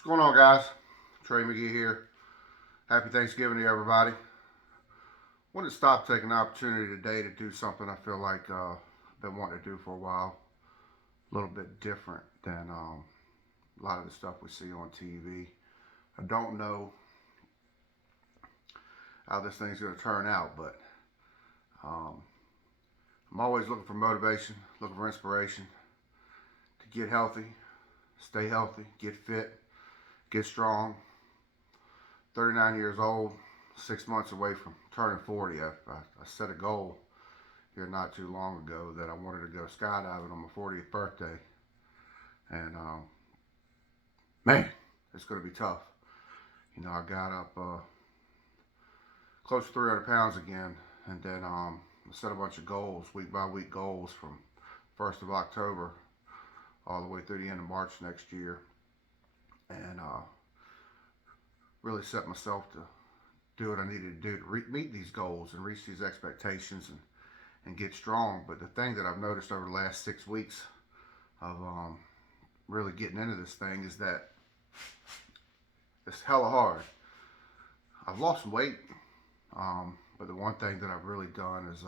What's going on, guys? Trey McGee here. Happy Thanksgiving to everybody. Wanted to stop, take an opportunity today to do something I feel like I've been wanting to do for a while. A little bit different than a lot of the stuff we see on TV. I don't know how this thing's going to turn out, but um, I'm always looking for motivation, looking for inspiration to get healthy, stay healthy, get fit, get strong. 39 years old, 6 months away from turning 40. I set a goal here not too long ago that I wanted to go skydiving on my 40th birthday. And man, it's going to be tough. You know, I got up close to 300 pounds again, and then I set a bunch of goals, week by week goals from 1st of October all the way through the end of March next year. And really set myself to do what I needed to do to meet these goals and reach these expectations and get strong. But the thing that I've noticed over the last 6 weeks of really getting into this thing is that it's hella hard. I've lost some weight, but the one thing that I've really done is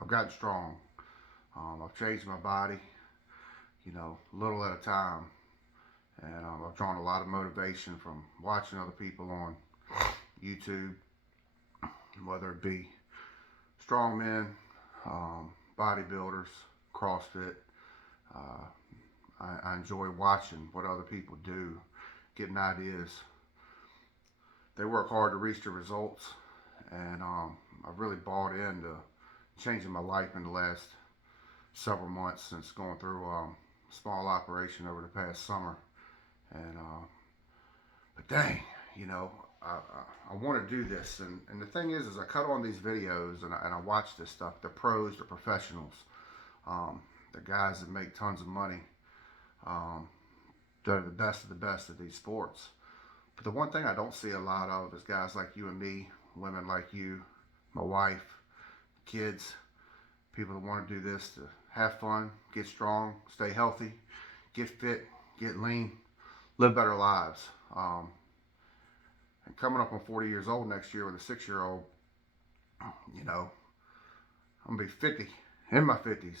I've gotten strong. I've changed my body, you know, little at a time. And I've drawn a lot of motivation from watching other people on YouTube, whether it be strongmen, bodybuilders, CrossFit. I enjoy watching what other people do, getting ideas. They work hard to reach their results, and I've really bought into changing my life in the last several months since going through a small operation over the past summer. And but dang, you know, I want to do this, and the thing is I cut on these videos and I watch this stuff. The pros, the professionals, the guys that make tons of money. They're the best of the best at these sports. But the one thing I don't see a lot of is guys like you and me, women like you, my wife, kids, people that want to do this to have fun, get strong, stay healthy, get fit, get lean, live better lives. And coming up on 40 years old next year with a 6-year-old, you know, I'm gonna be 50, in my 50s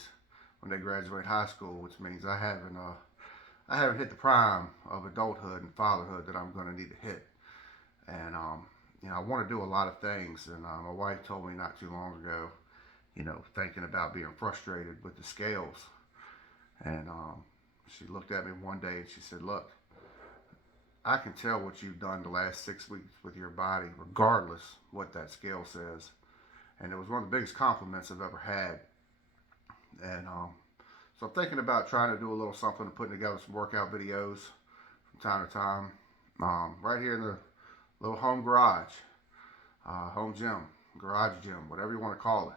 when they graduate high school, which means I haven't hit the prime of adulthood and fatherhood that I'm gonna need to hit. And you know, I want to do a lot of things. And my wife told me not too long ago, you know, thinking about being frustrated with the scales. And she looked at me one day and she said, "Look, I can tell what you've done the last 6 weeks with your body, regardless what that scale says." And it was one of the biggest compliments I've ever had. And so I'm thinking about trying to do a little something, putting together some workout videos from time to time, right here in the little home garage, home gym, garage gym, whatever you want to call it.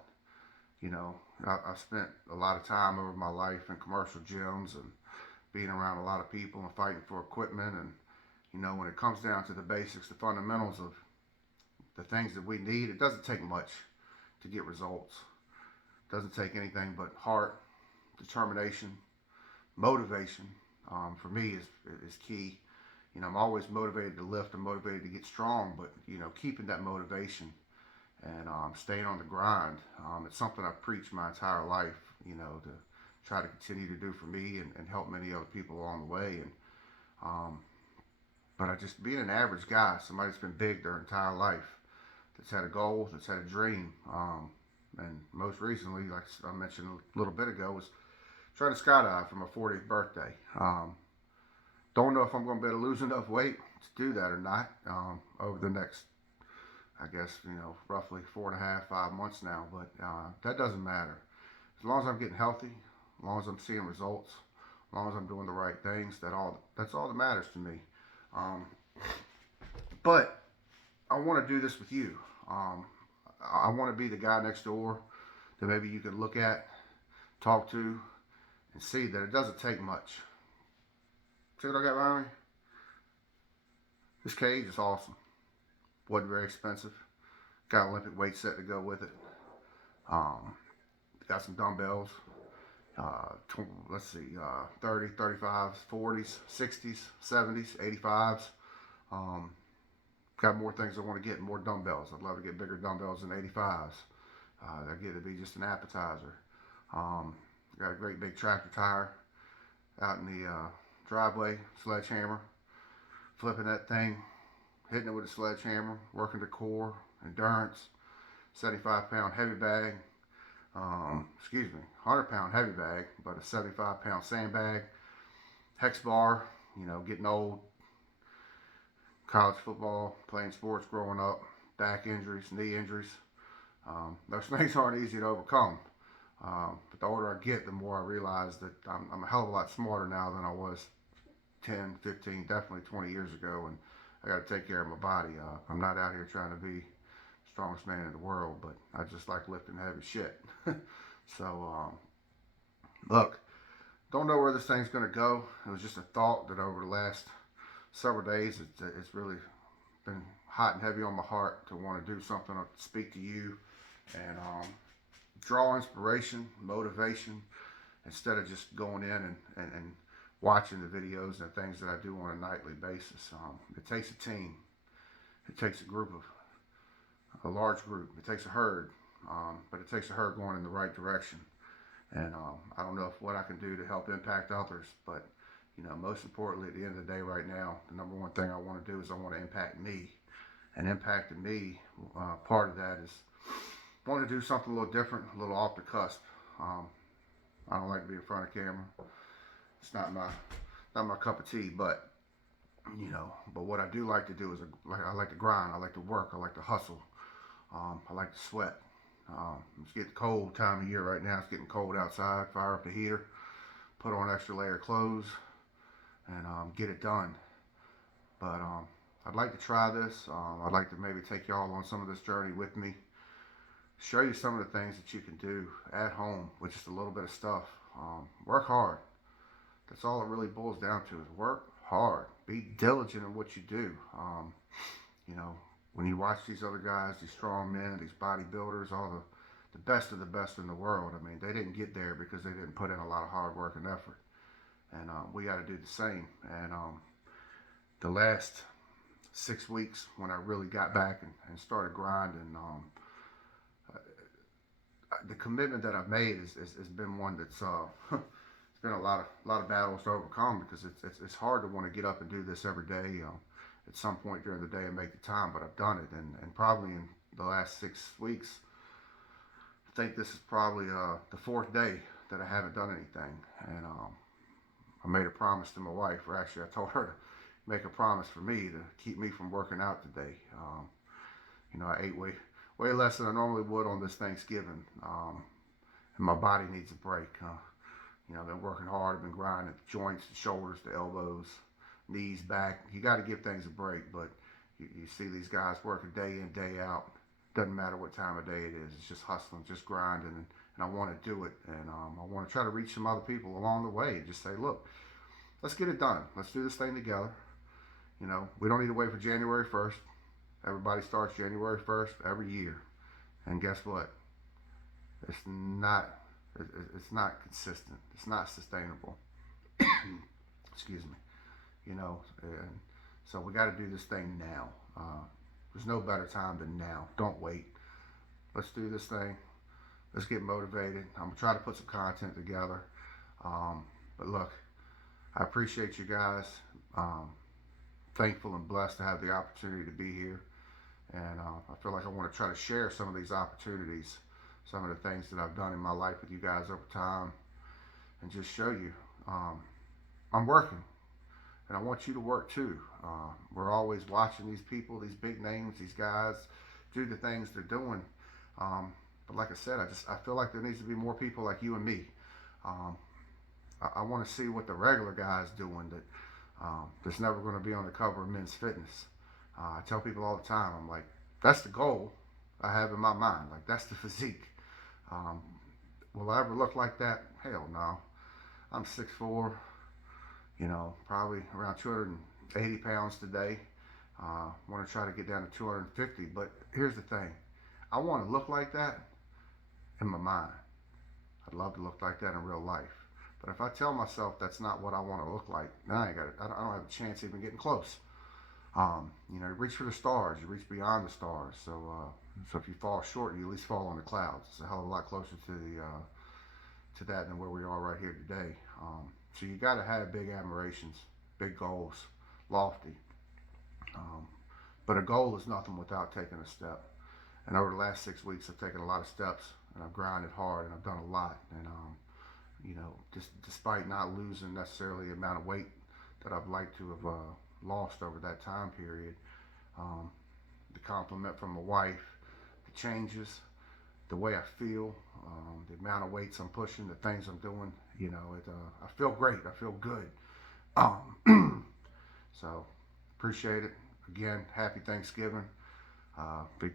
You know, I've spent a lot of time over my life in commercial gyms and being around a lot of people and fighting for equipment. And you know, when it comes down to the basics, the fundamentals of the things that we need, it doesn't take much to get results. It doesn't take anything but heart, determination, motivation. For me, is key. You know, I'm always motivated to lift. I'm motivated to get strong, but you know, keeping that motivation and staying on the grind. It's something I've preached my entire life. You know, to try to continue to do for me and help many other people along the way. And um, but I just being an average guy, somebody that's been big their entire life, that's had a goal, that's had a dream, and most recently, like I mentioned a little bit ago, was trying to skydive for my 40th birthday. Don't know if I'm going to be able to lose enough weight to do that or not over the next, I guess, you know, roughly 4.5, 5 months now. But that doesn't matter. As long as I'm getting healthy, as long as I'm seeing results, as long as I'm doing the right things, that's all that matters to me. Um, but I want to do this with you. I want to be the guy next door that maybe you can look at, talk to, and see that it doesn't take much. See what I got behind me? This cage is awesome. Wasn't very expensive. Got Olympic weight set to go with it. Um, got some dumbbells. let's see, 30, 35s, 40s, 60s, 70s, 85s. Um, got more things I want to get, more dumbbells. I'd love to get bigger dumbbells than 85s. That get to be just an appetizer. Um, got a great big tractor tire out in the driveway, sledgehammer, flipping that thing, hitting it with a sledgehammer, working the core, endurance, 75-pound heavy bag, 100-pound heavy bag, but a 75-pound sandbag, hex bar, getting old, college football, playing sports growing up, back injuries, knee injuries. Those things aren't easy to overcome. But the older I get, the more I realize that I'm a hell of a lot smarter now than I was 10, 15, definitely 20 years ago, and I got to take care of my body. I'm not out here trying to be the strongest man in the world, but I just like lifting heavy shit. So, look, don't know where this thing's going to go. It was just a thought that over the last several days, it's really been hot and heavy on my heart to want to do something, to speak to you, and draw inspiration, motivation, instead of just going in and watching the videos and things that I do on a nightly basis. It takes a team. It takes a large group. It takes a herd, but it takes a herd going in the right direction. And I don't know what I can do to help impact others, but most importantly, at the end of the day, right now, the number one thing I want to do is I want to impact me. And impacting me, part of that is I want to do something a little different, a little off the cusp. I don't like to be in front of camera. It's not my cup of tea, but but what I do like to do is I like to grind. I like to work. I like to hustle. I like to sweat. It's getting cold time of year right now. It's getting cold outside. Fire up the heater, put on extra layer of clothes, and get it done. But I'd like to try this. I'd like to maybe take y'all on some of this journey with me. Show you some of the things that you can do at home with just a little bit of stuff. Work hard. That's all it really boils down to, is work hard. Be diligent in what you do. When you watch these other guys, these strong men, these bodybuilders, all the best of the best in the world, I mean, they didn't get there because they didn't put in a lot of hard work and effort. And we got to do the same. And the last 6 weeks, when I really got back and started grinding, the commitment that I've made has been one that's it's been a lot of battles to overcome, because it's hard to want to get up and do this every day. At some point during the day and make the time, but I've done it, and probably in the last 6 weeks, I think this is probably the 4th day that I haven't done anything. And I made a promise to my wife, or actually I told her to make a promise for me to keep me from working out today. I ate way less than I normally would on this Thanksgiving, and my body needs a break. I've been working hard. I've been grinding the joints, the shoulders, the elbows, knees, back. You got to give things a break, but you see these guys working day in, day out. Doesn't matter what time of day it is. It's just hustling, just grinding, and I want to do it. And I want to try to reach some other people along the way and just say, look, let's get it done. Let's do this thing together. We don't need to wait for January 1st. Everybody starts January 1st every year. And guess what? It's not consistent. It's not sustainable. Excuse me. And so we got to do this thing now. There's no better time than now. Don't wait. Let's do this thing. Let's get motivated. I'm gonna try to put some content together. But look, I appreciate you guys. Thankful and blessed to have the opportunity to be here. And I feel like I want to try to share some of these opportunities, some of the things that I've done in my life with you guys over time, and just show you I'm working. And I want you to work too. We're always watching these people, these big names, these guys do the things they're doing. But like I said, I feel like there needs to be more people like you and me. I want to see what the regular guy's doing that's never going to be on the cover of Men's Fitness. I tell people all the time, I'm like, that's the goal I have in my mind. Like, that's the physique. Will I ever look like that? Hell no. I'm 6'4", probably around 280 pounds today. Want to try to get down to 250, but here's the thing. I want to look like that in my mind. love to look like that in real life. But if I tell myself that's not what I want to look like, then I don't have a chance even getting close. You know, you reach for the stars, you reach beyond the stars. So if you fall short, you at least fall on the clouds. It's a hell of a lot closer to that than where we are right here today. So you got to have big admirations, big goals, lofty. Um, but a goal is nothing without taking a step. And over the last 6 weeks, I've taken a lot of steps, and I've grinded hard, and I've done a lot. And you know, just despite not losing necessarily the amount of weight that I'd like to have lost over that time period, um, the compliment from my wife, the changes, the way I feel, the amount of weights I'm pushing, the things I'm doing, you know, I feel great. I feel good. So appreciate it. Again, happy Thanksgiving. Be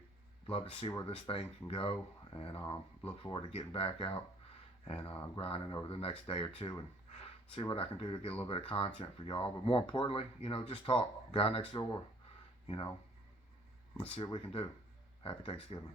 love to see where this thing can go, and look forward to getting back out and grinding over the next day or two and see what I can do to get a little bit of content for y'all. But more importantly, you know, just talk. Guy next door, you know, let's see what we can do. Happy Thanksgiving.